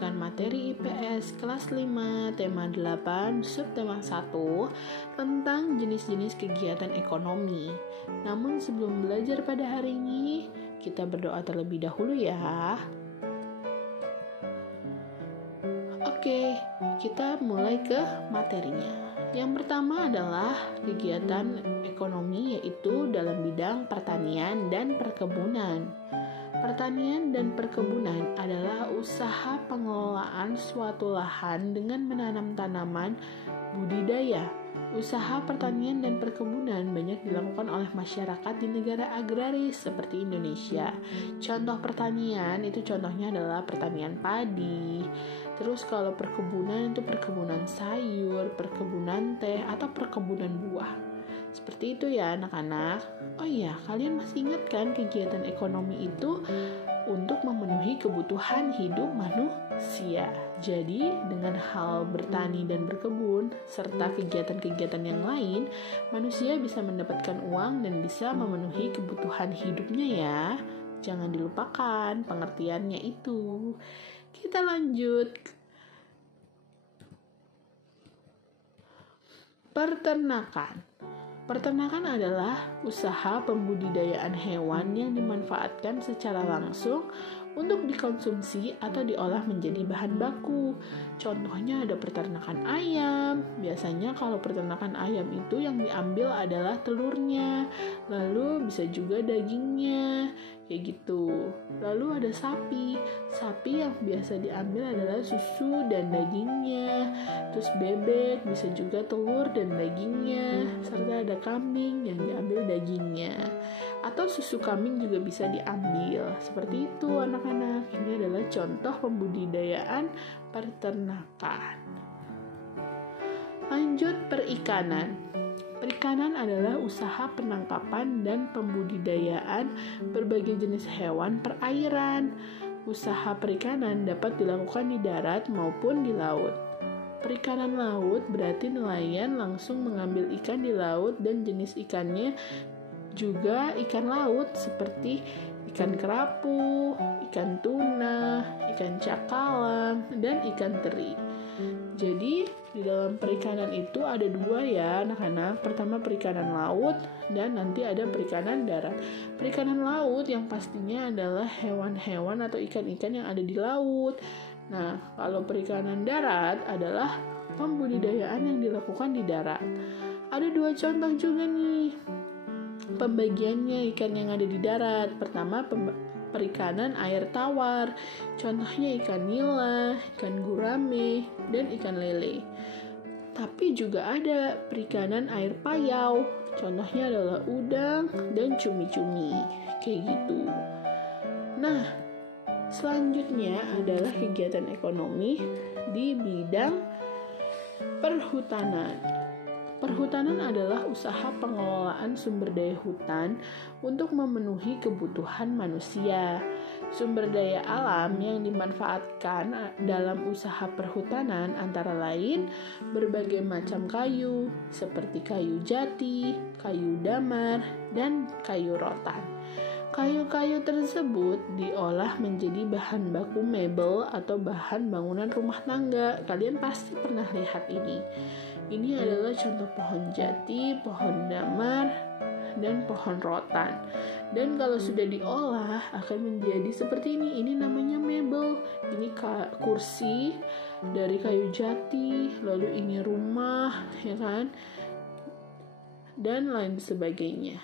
dengan materi IPS kelas 5, tema 8, subtema 1 tentang jenis-jenis kegiatan ekonomi. Namun sebelum belajar pada hari ini, kita berdoa terlebih dahulu ya. Oke, kita mulai ke materinya. Yang pertama adalah kegiatan ekonomi, yaitu dalam bidang pertanian dan perkebunan. Pertanian dan perkebunan adalah usaha pengelolaan suatu lahan dengan menanam tanaman budidaya. Usaha pertanian dan perkebunan banyak dilakukan oleh masyarakat di negara agraris seperti Indonesia. Contoh pertanian itu contohnya adalah pertanian padi. Terus kalau perkebunan itu perkebunan sayur, perkebunan teh, atau perkebunan buah. Seperti itu ya anak-anak. Oh iya, kalian masih ingat kan kegiatan ekonomi itu untuk memenuhi kebutuhan hidup manusia. Jadi dengan hal bertani dan berkebun serta kegiatan-kegiatan yang lain, manusia bisa mendapatkan uang dan bisa memenuhi kebutuhan hidupnya ya. Jangan dilupakan pengertiannya itu. Kita lanjut. Peternakan. Peternakan adalah usaha pembudidayaan hewan yang dimanfaatkan secara langsung untuk dikonsumsi atau diolah menjadi bahan baku. Contohnya ada peternakan ayam. Biasanya kalau peternakan ayam itu yang diambil adalah telurnya, lalu bisa juga dagingnya, kayak gitu. Lalu ada sapi. Sapi yang biasa diambil adalah susu dan dagingnya. Terus bebek, bisa juga telur dan dagingnya. Serta ada kambing yang diambil dagingnya. Atau susu kambing juga bisa diambil. Seperti itu anak-anak. Ini adalah contoh pembudidayaan peternakan. Lanjut perikanan. Perikanan adalah usaha penangkapan dan pembudidayaan berbagai jenis hewan perairan. Usaha perikanan dapat dilakukan di darat maupun di laut. Perikanan laut berarti nelayan langsung mengambil ikan di laut dan jenis ikannya juga ikan laut seperti ikan kerapu, ikan tuna, ikan cakalang, dan ikan teri. Jadi di dalam perikanan itu ada dua ya anak-anak. Pertama perikanan laut dan nanti ada perikanan darat. Perikanan laut yang pastinya adalah hewan-hewan atau ikan-ikan yang ada di laut. Nah, kalau perikanan darat adalah pembudidayaan yang dilakukan di darat. Ada dua contoh juga nih pembagiannya ikan yang ada di darat. Pertama perikanan air tawar, contohnya ikan nila, ikan gurame, dan ikan lele. Tapi juga ada perikanan air payau, contohnya adalah udang dan cumi-cumi, kayak gitu. Nah, selanjutnya adalah kegiatan ekonomi di bidang perhutanan. Perhutanan adalah usaha pengelolaan sumber daya hutan untuk memenuhi kebutuhan manusia. Sumber daya alam yang dimanfaatkan dalam usaha perhutanan antara lain berbagai macam kayu, seperti kayu jati, kayu damar, dan kayu rotan. Kayu-kayu tersebut diolah menjadi bahan baku mebel atau bahan bangunan rumah tangga. Kalian pasti pernah lihat ini. Ini adalah contoh pohon jati, pohon damar, dan pohon rotan. Dan kalau sudah diolah akan menjadi seperti ini. Ini namanya mebel. Ini kursi dari kayu jati, lalu ini rumah, ya kan? Dan lain sebagainya.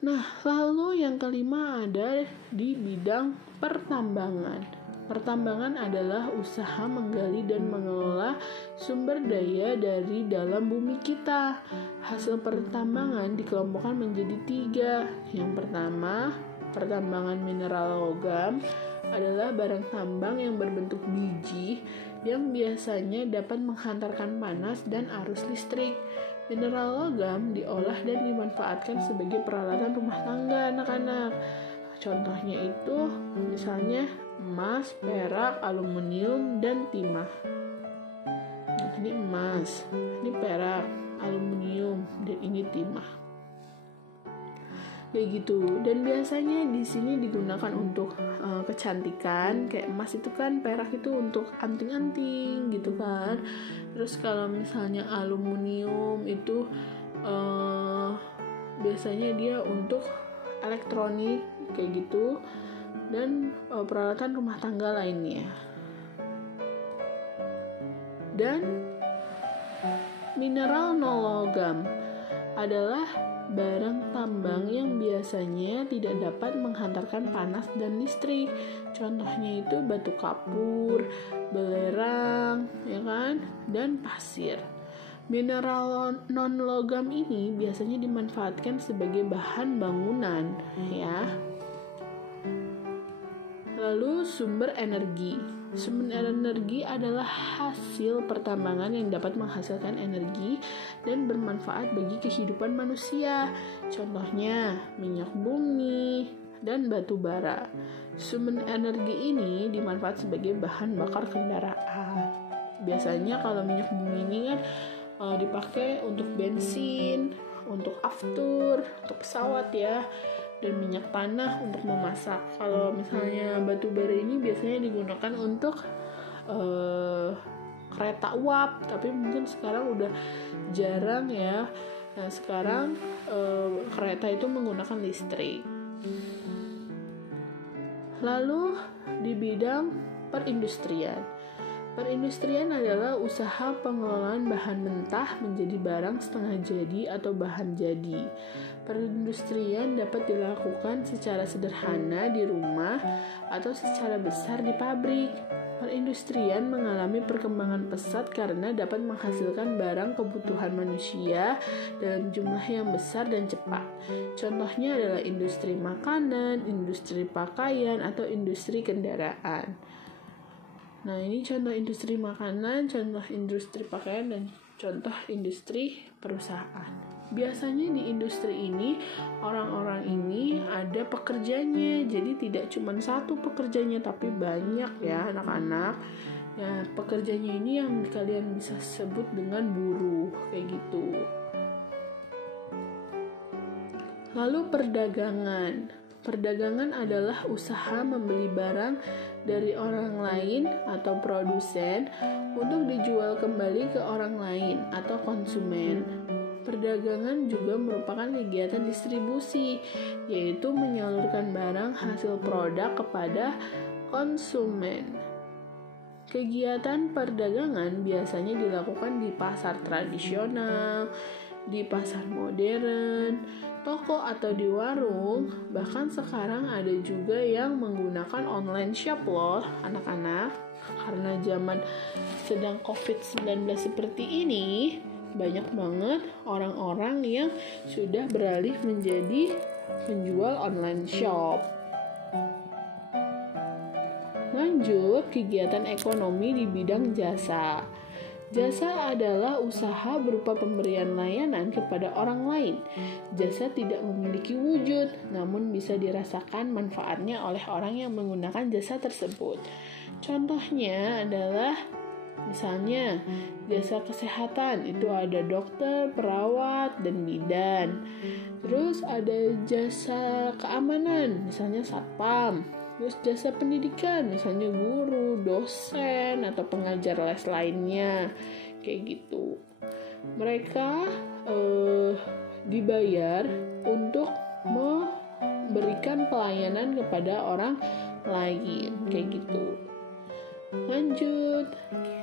Nah, lalu yang kelima ada di bidang pertambangan. Pertambangan adalah usaha menggali dan mengelola sumber daya dari dalam bumi kita. Hasil pertambangan dikelompokkan menjadi 3. Yang pertama, pertambangan mineral logam adalah barang tambang yang berbentuk biji yang biasanya dapat menghantarkan panas dan arus listrik. Mineral logam diolah dan dimanfaatkan sebagai peralatan rumah tangga anak-anak. Contohnya itu misalnya emas, perak, aluminium, dan timah. Ini emas, ini perak, aluminium, dan ini timah. kayak gitu. Dan biasanya di sini digunakan untuk kecantikan, kayak emas itu kan, perak itu untuk anting-anting gitu kan. Terus kalau misalnya aluminium itu biasanya dia untuk elektronik kayak gitu, dan peralatan rumah tangga lainnya. Dan mineral non-logam adalah barang tambang yang biasanya tidak dapat menghantarkan panas dan listrik. Contohnya itu batu kapur, belerang, ya kan, dan pasir. Mineral non-logam ini biasanya dimanfaatkan sebagai bahan bangunan, ya. Lalu sumber energi. Sumber energi adalah hasil pertambangan yang dapat menghasilkan energi dan bermanfaat bagi kehidupan manusia. Contohnya minyak bumi dan batu bara. Sumber energi ini dimanfaatkan sebagai bahan bakar kendaraan. Biasanya kalau minyak bumi ini kan dipakai untuk bensin, untuk aftur, untuk pesawat ya, dan minyak tanah untuk memasak. Kalau misalnya batu bara ini biasanya digunakan untuk kereta uap, tapi mungkin sekarang udah jarang ya. Nah, sekarang kereta itu menggunakan listrik. Lalu di bidang perindustrian. Perindustrian adalah usaha pengelolaan bahan mentah menjadi barang setengah jadi atau bahan jadi. Perindustrian dapat dilakukan secara sederhana di rumah atau secara besar di pabrik. Perindustrian mengalami perkembangan pesat karena dapat menghasilkan barang kebutuhan manusia dalam jumlah yang besar dan cepat. Contohnya adalah industri makanan, industri pakaian, atau industri kendaraan. Nah, ini contoh industri makanan, contoh industri pakaian, dan contoh industri perusahaan. Biasanya di industri ini, orang-orang ini ada pekerjanya, jadi tidak cuma satu pekerjanya, tapi banyak ya anak-anak. Ya, pekerjanya ini yang kalian bisa sebut dengan buruh, kayak gitu. Lalu perdagangan. Perdagangan adalah usaha membeli barang dari orang lain atau produsen untuk dijual kembali ke orang lain atau konsumen. Perdagangan juga merupakan kegiatan distribusi, yaitu menyalurkan barang hasil produk kepada konsumen. Kegiatan perdagangan biasanya dilakukan di pasar tradisional, di pasar modern, toko atau di warung. Bahkan sekarang ada juga yang menggunakan online shop loh anak-anak. Karena zaman sedang COVID-19 seperti ini, banyak banget orang-orang yang sudah beralih menjadi penjual online shop. Lanjut, kegiatan ekonomi di bidang jasa. Jasa adalah usaha berupa pemberian layanan kepada orang lain. Jasa tidak memiliki wujud, namun bisa dirasakan manfaatnya oleh orang yang menggunakan jasa tersebut. Contohnya adalah misalnya jasa kesehatan, itu ada dokter, perawat, dan bidan. Terus ada jasa keamanan, misalnya satpam. Terus jasa pendidikan, misalnya guru, dosen, atau pengajar les lainnya, kayak gitu. Mereka dibayar untuk memberikan pelayanan kepada orang lain, kayak gitu. Lanjut,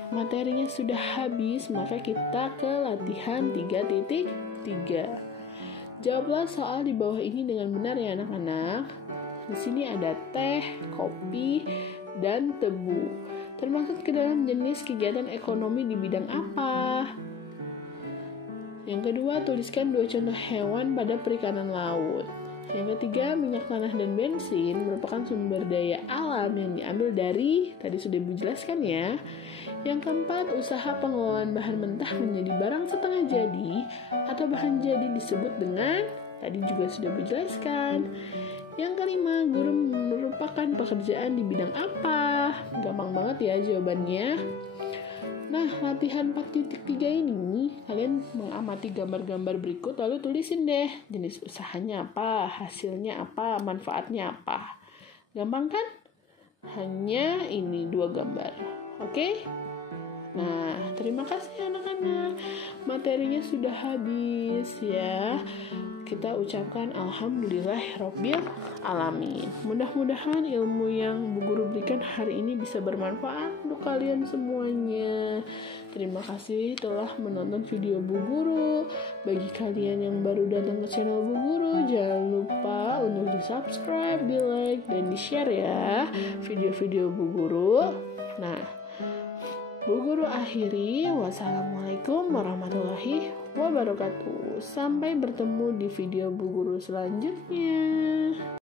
materinya sudah habis, maka kita ke latihan 3.3. Jawablah soal di bawah ini dengan benar ya anak-anak. Di sini ada teh, kopi, dan tebu. Termasuk ke dalam jenis kegiatan ekonomi di bidang apa? Yang kedua, tuliskan 2 contoh hewan pada perikanan laut. Yang ketiga, minyak tanah dan bensin merupakan sumber daya alam yang diambil dari, tadi sudah Ibu jelaskan ya. Yang keempat, usaha pengelolaan bahan mentah menjadi barang setengah jadi atau bahan jadi disebut dengan, tadi juga sudah Ibu jelaskan. Yang kelima, guru merupakan pekerjaan di bidang apa? Gampang banget ya jawabannya. Nah, latihan 4.3 ini kalian mengamati gambar-gambar berikut lalu tulisin deh jenis usahanya apa, hasilnya apa, manfaatnya apa. Gampang kan? Hanya ini 2 gambar. Oke? Nah, terima kasih anak-anak. Materinya sudah habis ya. Kita ucapkan alhamdulillahirabbil alamin. Mudah-mudahan ilmu yang Bu Guru berikan hari ini bisa bermanfaat untuk kalian semuanya. Terima kasih telah menonton video Bu Guru. Bagi kalian yang baru datang ke channel Bu Guru, jangan lupa untuk di-subscribe, di-like, dan di-share ya video-video Bu Guru. Nah, Bu Guru akhiri. Wassalamualaikum warahmatullahi wabarakatuh. Sampai bertemu di video Bu Guru selanjutnya.